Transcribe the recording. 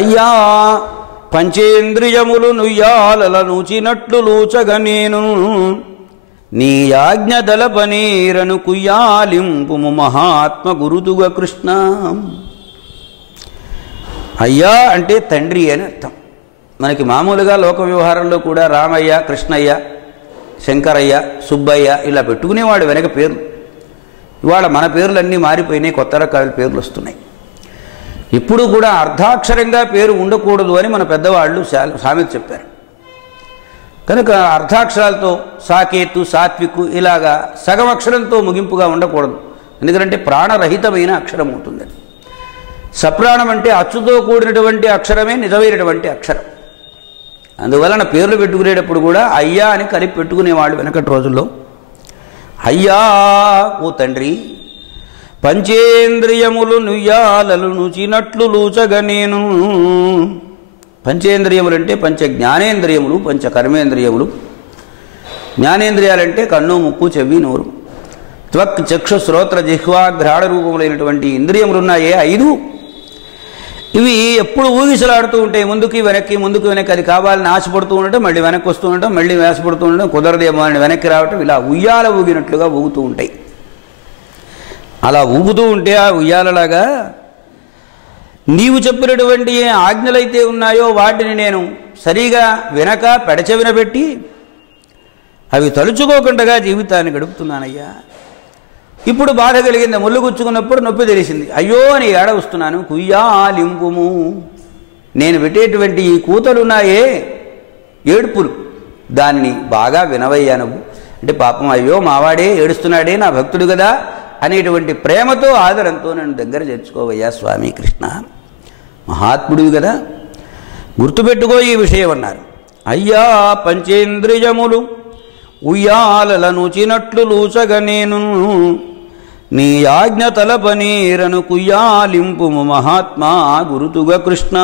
అయ్యా పంచేంద్రియములు నుయ్యాలల నూచినట్లు లూచగ నేను. నీ యాజ్ఞ దళపనీరను కుయ్యాలింపుము మహాత్మ గురుతుగ కృష్ణ. అయ్యా అంటే తండ్రి అని అర్థం. మనకి మామూలుగా లోక వ్యవహారంలో కూడా రామయ్య కృష్ణయ్య శంకరయ్య సుబ్బయ్య ఇలా పెట్టుకునేవాడు వెనక పేర్లు. ఇవాళ మన పేర్లన్నీ మారిపోయినాయి కొత్త రకాల పేర్లు వస్తున్నాయి. ఇప్పుడు కూడా అర్ధాక్షరంగా పేరు ఉండకూడదు అని మన పెద్దవాళ్ళు సామెత చెప్పారు. కనుక అర్ధాక్షరాలతో సాకేతు సాత్వికు ఇలాగా సగం అక్షరంతో ముగింపుగా ఉండకూడదు. ఎందుకంటే ప్రాణరహితమైన అక్షరం అవుతుంది సప్రాణం అంటే అచ్చుతో కూడినటువంటి అక్షరమే నిజమైనటువంటి అక్షరం. అందువలన పేర్లు పెట్టుకునేటప్పుడు కూడా అయ్యా అని కలిపి పెట్టుకునేవాళ్ళు వెనకటి రోజుల్లో. అయ్యా ఓ తండ్రి పంచేంద్రియములు నుయ్యాలలు నుచినట్లు లూచగనేను పంచేంద్రియములు అంటే పంచ జ్ఞానేంద్రియములు పంచ కర్మేంద్రియములు. జ్ఞానేంద్రియాలంటే కన్ను ముక్కు చెవి నోరు. త్వక్ చక్షు శ్రోత్ర జిహ్వా ఘ్రాణ రూపములైనటువంటి ఇంద్రియములున్నాయే ఐదు. ఇవి ఎప్పుడు ఊగిసలాడుతూ ఉంటాయి. ముందుకి వెనక్కి ముందుకు వెనక్కి అది కావాలని ఆశపడుతూ ఉండటం మళ్ళీ వెనక్కి వస్తూ ఉండటం మళ్ళీ వేసపడుతూ ఉండటం కుదరదేమో అని వెనక్కి రావటం ఇలా ఉయ్యాల ఊగినట్లుగా ఊగుతూ ఉంటాయి. అలా ఊగుతూ ఉంటే ఆ ఉయ్యాలలాగా నీవు చెప్పినటువంటి ఏ ఆజ్ఞలైతే ఉన్నాయో వాటిని నేను సరిగా వినక పెడచెవిన పెట్టి అవి తలుచుకోకుండా జీవితాన్ని గడుపుతున్నానయ్యా. ఇప్పుడు బాధ కలిగింది. ముళ్ళు గుచ్చుకున్నప్పుడు నొప్పి తెలిసింది. అయ్యో అని ఏడవస్తున్నాను కుయ్యాలింపుము. నేను పెట్టేటువంటి ఈ కూతలున్నాయే ఏడుపులు. దాన్ని బాగా వినవయ్యా నువ్వు. అంటే పాపం అయ్యో మావాడే ఏడుస్తున్నాడే నా భక్తుడు కదా. అనేటువంటి ప్రేమతో ఆదరంతో నన్ను దగ్గర చేర్చుకోవయ్యా స్వామి కృష్ణ. మహాత్ముడివి కదా. గుర్తుపెట్టుకో ఈ విషయం అన్నారు అయ్యా పంచేంద్రియములు ఉయ్యాలలను చినట్లు లూచగ నేను. నీ ఆజ్ఞ తలపనీరను కుయ్యాలింపు మహాత్మా గురుతుగ కృష్ణ.